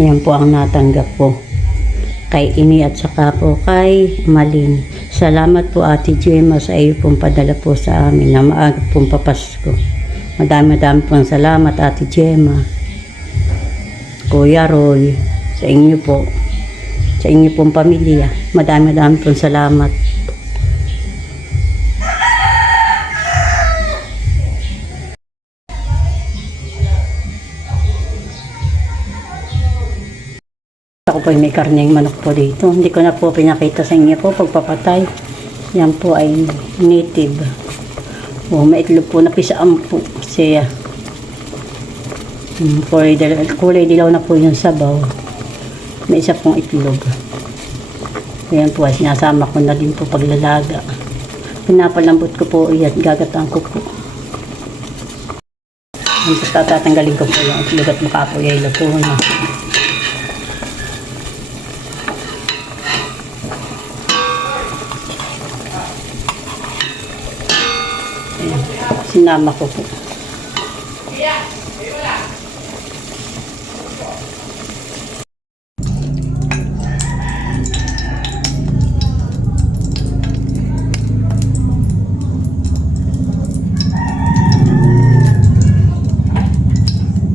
Yan po ang natanggap po. Kay Ini at saka po kay Malin. Salamat po Ate Gemma sa iyo pong padala po sa amin na maaga pong papasko. Madami-dami pong salamat Ate Gemma. Kuya Roy, sa inyo po. Sa inyo pong pamilya. Madami-dami pong salamat. Po ay may karneng manok po dito. Hindi ko na po pinakita sa inyo po pagpapatay. Yan po ay native. O, maitlog po na pisaan po siya. Hmm, kulay, dilaw, kulay dilaw na po yung sabaw. May isa pong itlog. Ayan po, sinasama ko na din po paglalaga. Pinapalambot ko po iyan, gagataan ko po. Tapos tatatanggalin ko po yung itlog at mukha po yung luto na. Ayan, sinama ko po.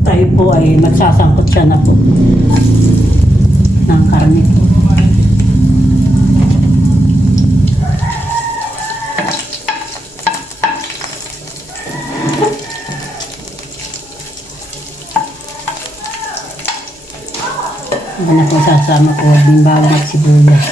Tayo po ay magsasangkot siya na po ng karne po. Ano na po sasama ko yung bawang at sibuyas.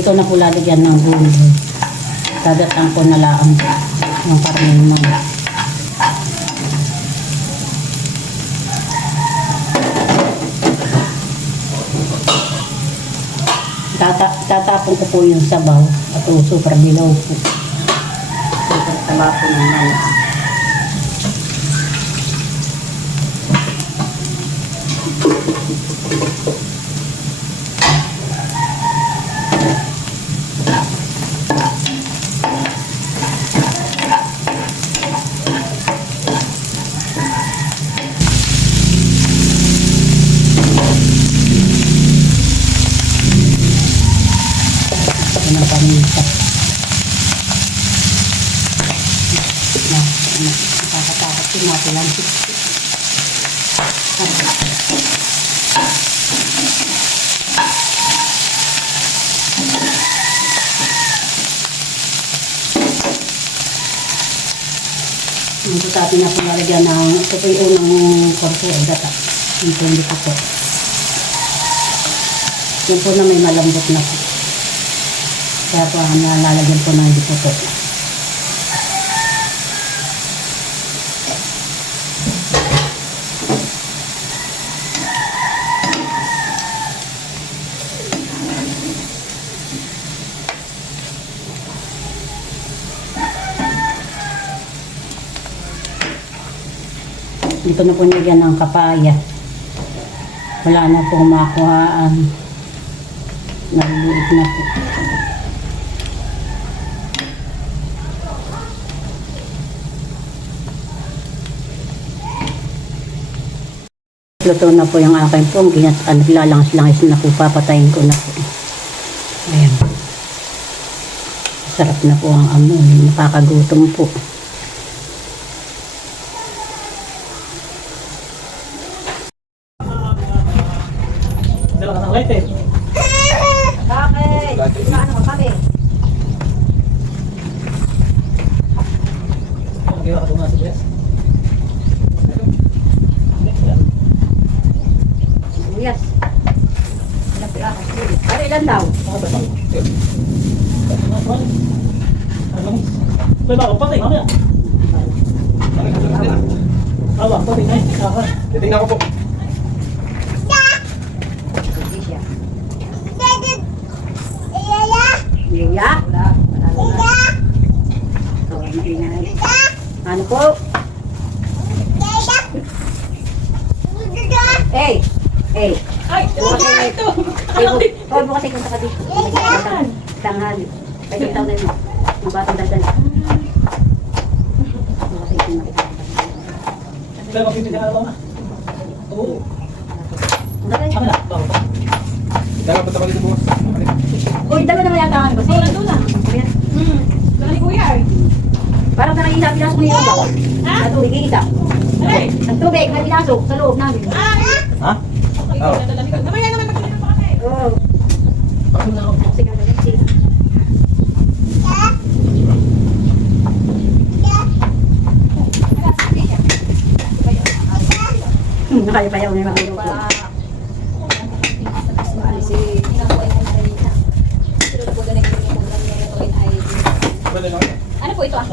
Ko na po lalagyan ng gulay. Dadatan ko na lang yung karne mo. Tata tatapon ko po yung sabaw at o super dilaw po. Super taba po ng. Ito ng paminta. Na, na, nakakatakot yung natin lang. Ito sa atin nalagyan ng, ito po yung unang korpo o data. Yung po ko po. Yung po na may malambot na po. Kaya po ang nalalagyan po ng hindi Dito na po nilagyan ng kapaya. Wala na pong makuhaan. Naliliit na po. Luto na po yung aking pong ah, naglalangis-langis na po papatayin ko na po. Ayan. Sarap na po ang amoy. Nakakagutom po. Awa, patingin. Aha. Titingnan ko po. Iya. Ano po? Hey! Hey! Ay! Ito! Huwag mo kasi kung sa kabi. Tanghali. Pwede tawag na yun. Mabatang daldan. Na ba na? Oo. Kami na. Bago pa. Dapat ako dito bukas. Uy, dalawa naman yata ang kasi. Nandun na. Hmm. Dala ni Kuya. Parang sa kanina, pinasok mo yung iba. Ha? Ang tubig. Ay! Ang tubig, may pinasok sa loob namin. Ha? Oo. Mamaya naman magkakita pa kami. Oo. Bakit na ako? Sige, sige, sige. Hmm, Nakaya-payaw na yung mga lang. Ano po ito ah?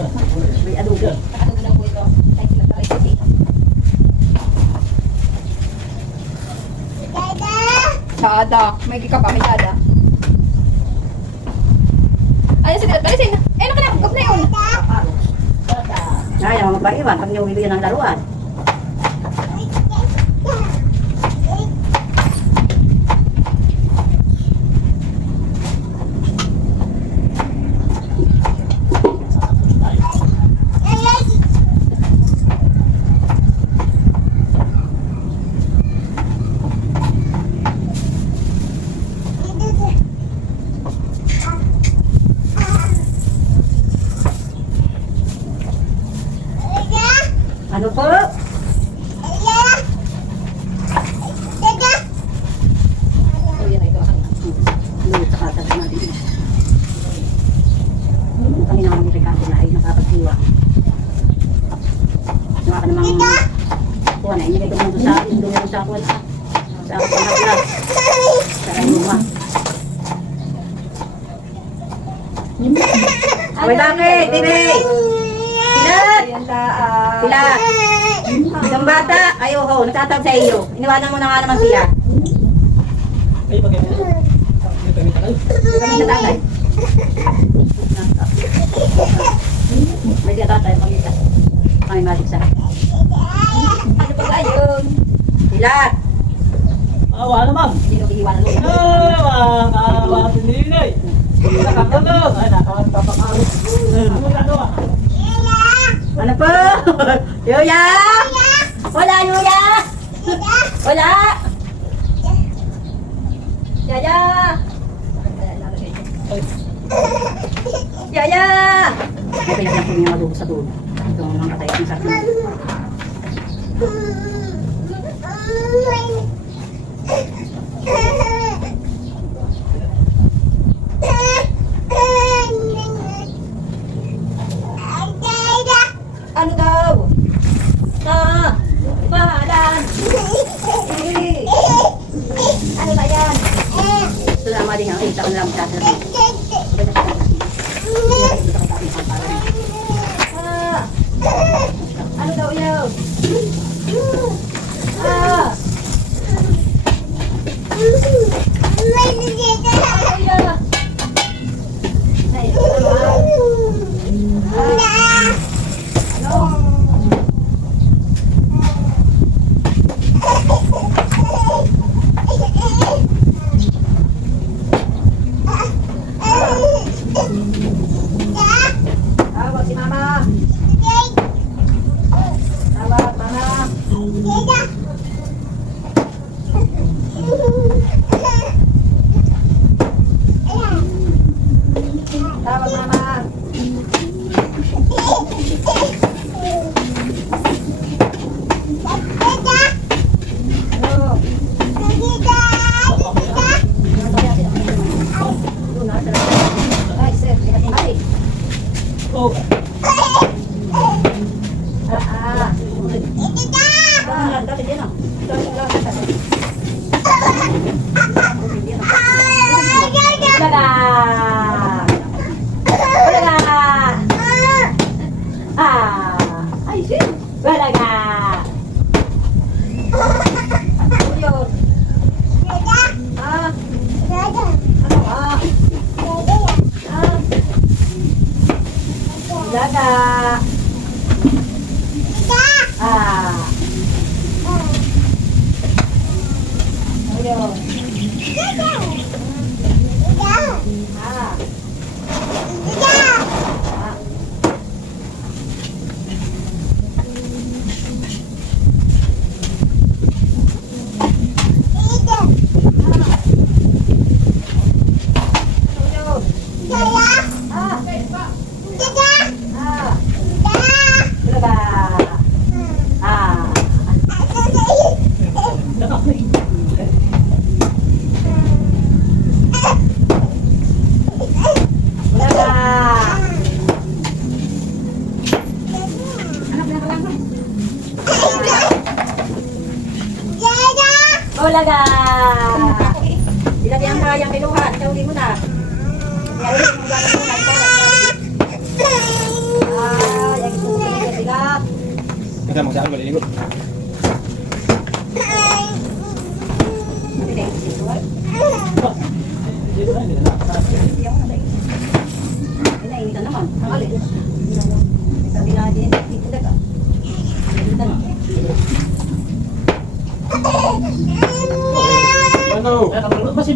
May alugo. Nakatulog lang po ito. Pala ito. Dada. May gika pa, may dada. Ayun, sige, balisin na. Eh, nakalakagap na yun. Ay, ang magpaiwan pag niyo bibigyan ng laruan. Ano po? Oh, yan, ito. Lulit sa kata natin. Kami naman ni Ricardo na ay nakapagsiwa. Nawa ka namang kuha na. Inigay ko naman doon sa akin. Doon naman sa kuha sa sa. Sa luma. Away bakit? Tibi! Pilat! Pilat! Isang bata! Ay, oho, nagtatawag sa iyo. Iniwanan mo na nga naman sila. Ay, pag ganyan. May pamita kayo. Kami sa tatay. May siya tatay, pamita. Kami malik sa. Ano pa ba yun? Pilat! Awa naman. Hindi ko iiwanan mo. Ay, makakawa si Ninay. Nakakatulog. Ay, nakakapapakalo. Ano ginagawa? Ano po? Yuya! Wala, Yuya! Wala! Yaya! Ay, Yaya! Okay, yan po yung malugo sa dulo. Ito ang mga katay ng sakit. Ano daw? 别的 ชื่อว่าอะไรกัน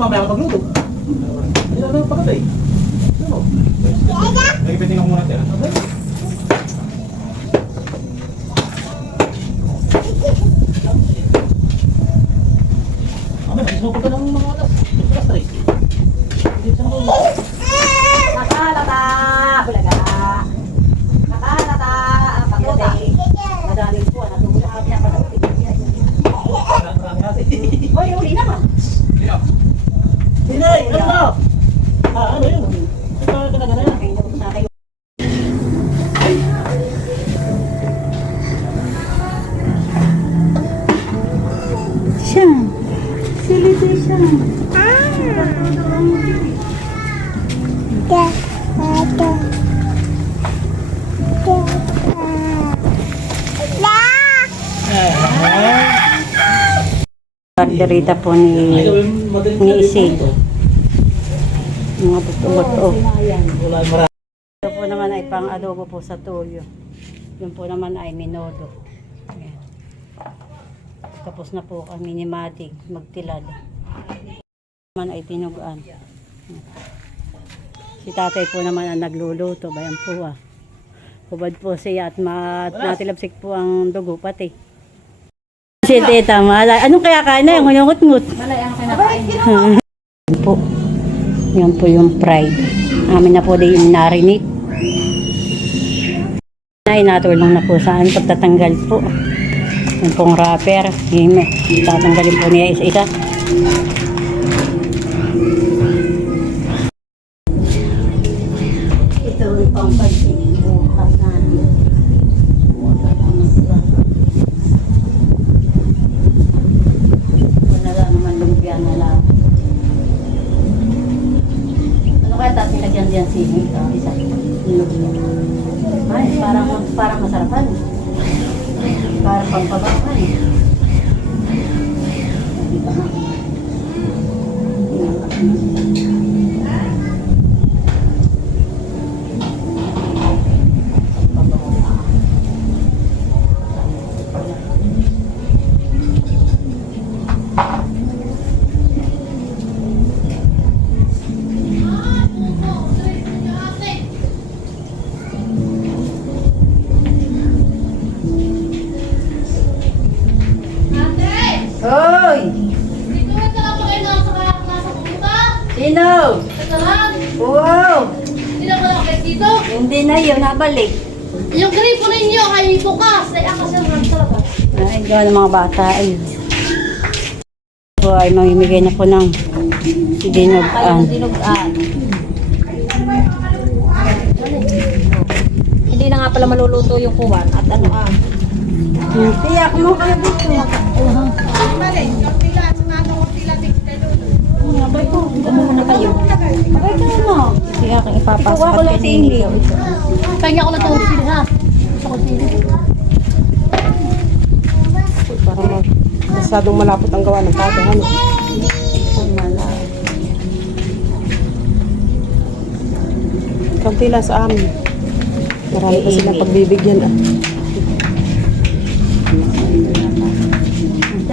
mamaya magluto? Barderita po ni ni ito. Mga buto-buto. Ito po naman ay pang adobo po sa tuyo. Yun po naman ay minodo. Ayan. Tapos na po kami ni Madig magtilad. naman ay tinugaan. Si tatay po naman ang nagluluto. Bayan po ah. Hubad po siya at mat natilapsik po ang dugo pati. Si tita, malay. Anong kaya kain na yung ngungut-ngut? Malay ang kinakain. Yan po. Yan po yung pride. Amin na po din yung narinig. Ay, natulong na po sa amin pagtatanggal po. Yung pong wrapper. Tatanggalin po niya isa-isa. Sino? Wow! Hindi na yun, nabalik. Yung gripo ninyo ay bukas. Ay ako siya lang talaga. Ay, gawa ng mga bata. Ay. Po ay mamimigay na po ng dinugan. Dinugan. Hindi na nga pala maluluto yung kuwan at ano ah. Tiya, kumuha kayo dito. Kumuha na kayo. Ka na. Kaya kang ipapasok at sili. kanini ito. Kanya ko na to sila. Gusto ko sila. para ma masyadong malapot ang gawa ng tatay. Ano? Kaunti lang sa amin. Marami pa silang pagbibigyan. Ah.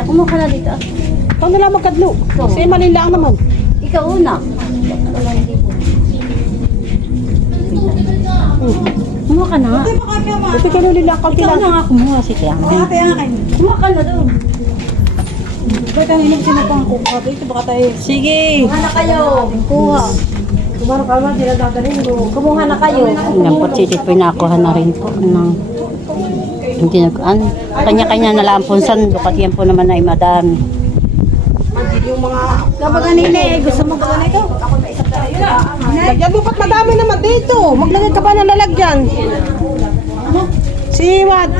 Kumuha ka na dito. ah. Ikaw na lang magkadlo. Si Emalin lang naman. Ikaw una. Kumuha ka na nga. Ito kayo nila kalti Ikaw lang. na nga kumuha si Tiang. Kumuha ka na doon. Ba't ang inig sinapang kukuha? Ito baka tayo. Sige. Kumuha na kayo. Kuha. Kumuha na kayo. Hindi na gagaling. Kumuha na kayo. Ang potsitit po nakuha na rin po ng hindi nag ano, kanya-kanya na lang po sandok at yan po naman ay madami. Kapag kanina eh, gusto mo ba ito? Ako na isang tayo na. Lagyan mo pat madami naman dito. Maglagay ka ba ng lalagyan? Si Wad.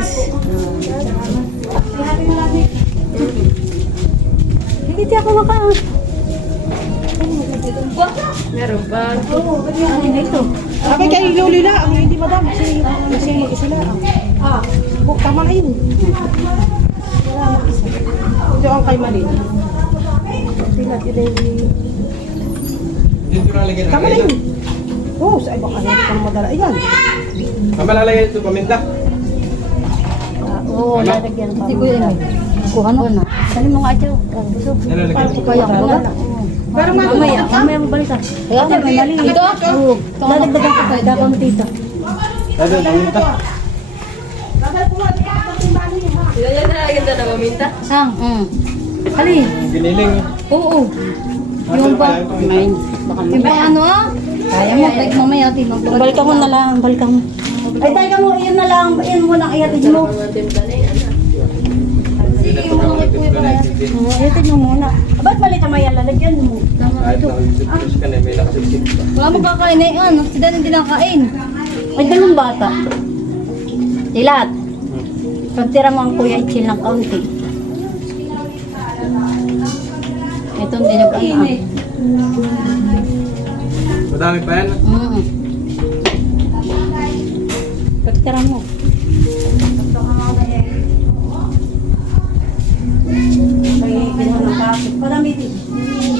Hindi di ako maka... Sabi kay Luli na. Ang hindi madam. Si, si, sila. Ah, buk, tama na yun. Ito ang kay Malin. Sila, sila hindi. Dito lalagyan ng Tama na yun. Oh, sa iba ka na madala. Ayan. Ang malalagay ito paminta. Oo, lalagyan pa. Hindi ko yun. Kuha mo na. Sali mo nga ito. Nalalagyan ito. Kaya ko ba? Pero mamaya, mamaya mo balik ka. Kaya ako may mali. Ito? Oo. Lalagdagan ko pa. Dapat mo dito. Dito, paminta. Sang, mm. Halin. Giniling. Oo. Yung ba? May, baka may. Ano? Kaya mo, like mamaya tinong Balikan mo na lang, balikan mo. Ay, teka mo, yun na lang, yun mo lang, ihatid mo. Sige, mo lang po yung Oo, ihatid mo muna. Ba't balik ka maya, lalagyan mo. Pa. Wala mong kakain eh, ano? Si Dan hindi nakain. May dalawang bata. Tilat. Pagtira mo ang kuya, i-chill ng kaunti. Ito hindi nyo pa Madami pa yan. Mm. Pagtira mo.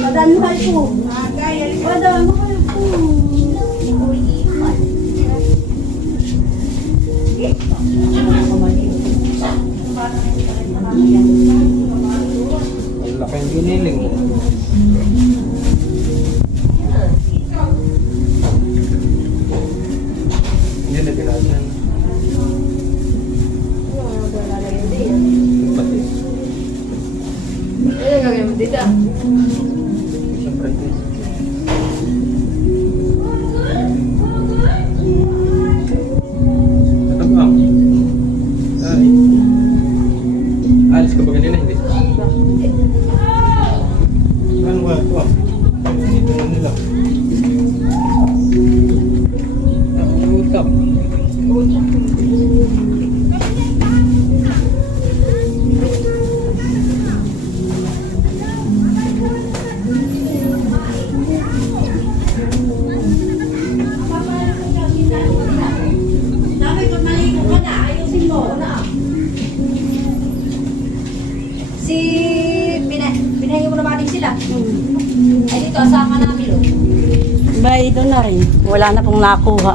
Padanuhan ko. Padanuhan ko. Ang laki yung giniling mo. Pong nakuha.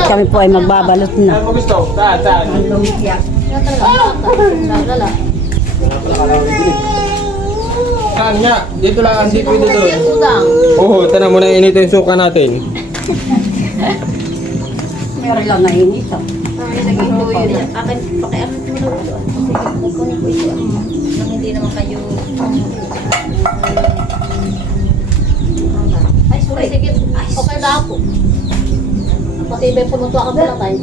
Kami po ay magbabalot na. Saan nga? Dito lang, hindi pwede doon. Oo, tanong mo na inito yung suka natin. Meron lang na yun ito. Akin, pakiamin mo na ito. Sige, kunin ko ito. Nang hindi naman kayo... Ay, Ay, sorry. sige. Okay na ako. Matibay pumunto ako pala tayo.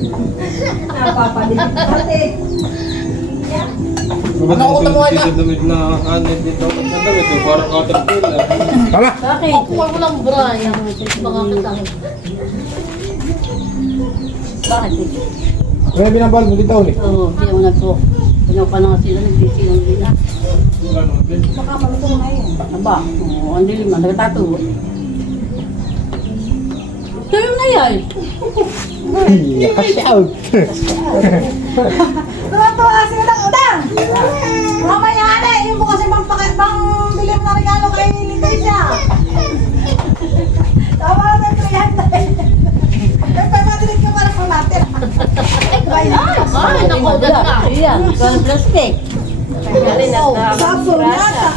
Napapalit. Ate, Ba't Ano, ang utamuhan sulit damit na anit dito? Damit eh, parang caterpillar. Tama! Bakit? Kukuha mo lang bra. Yan. Baka kitang. Bakit? May binabal mo dito ulit. Oo, hindi mo na po. Ano pa na nga sila, nagsisinong nila. baka malutong na yun. Aba, oo, ang dilim na, nagtatuwa. Tuyo na yan. Cash out! Tuwa-tuwa sila ng utang! Mamaya na, yun mo kasi bang, paki- bang bili mo na regalo kay Leticia. Tama na yung 300. Ay, pa madilig ka para pang natin. Ay, naku, dyan ka. Yan, ito ang plastic. Sapo, nata.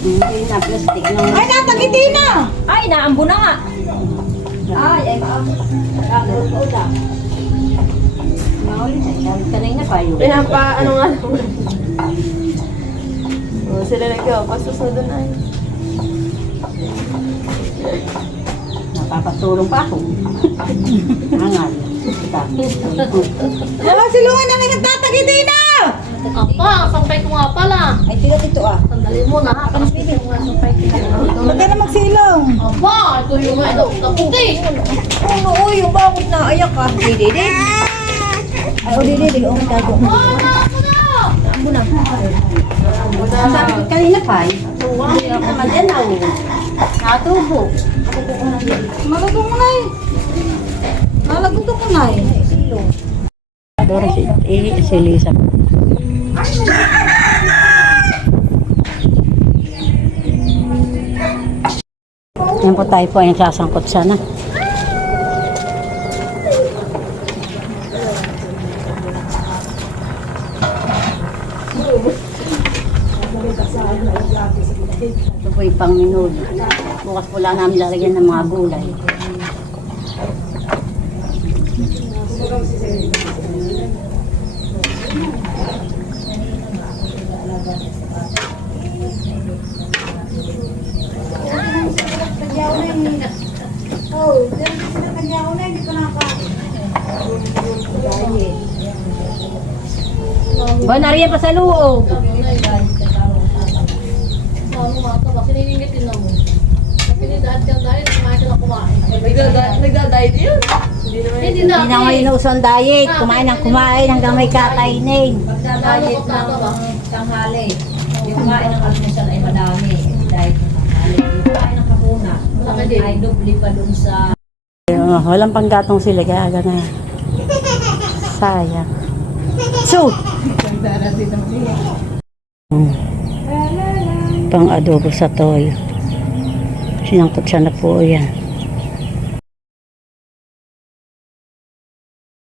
Hindi na, plastic na. Ay, natagiti na. Ay, naambo na nga. Ay, ay, maambo. Gagawin ko lang. Maulit ay, dahil kanina pa ano nga naman. Oh, sila nagawa, pasusunod na yun. Napapatulong pa ako. Angal. Wala silungan na ngayon tatagiti na. Apa, sampay ko nga pala. Ay, tira dito ah. Sandali mo na, ko. Huwag ka na magsilong. Aba, ito yung ano, kaputi. Oo, oo, yung bakit na ayak ka. Didi, didi. Ay, o didi, didi. O, tago. Naambo na. Sabi ko kanina pa eh. Hindi ako madanaw. Natubo. Malagong mo na eh. Malagong ko na eh. Adoro si, eh, si Lisa. Yan po tayo po ay sasangkot sana. Ito po yung pang minudo. Bukas po lang namin lalagyan ng mga gulay. Ba, nariyan pa sa loob. Ano na na. Nagda-diet yun? Hindi na. Hindi na ngayon uso ang diet. Kumain ng kumain hanggang may kakainin. Diet ng tanghali. Yung kumain ng almusal ay madami. Dahil ng tanghali. Yung kumain ng kapuna ay dubli pa dun sa Oh, walang panggatong sila, kaya gana. Sayang. So! Hmm. Pang adobo sa toyo. Sinangkot siya na po yan.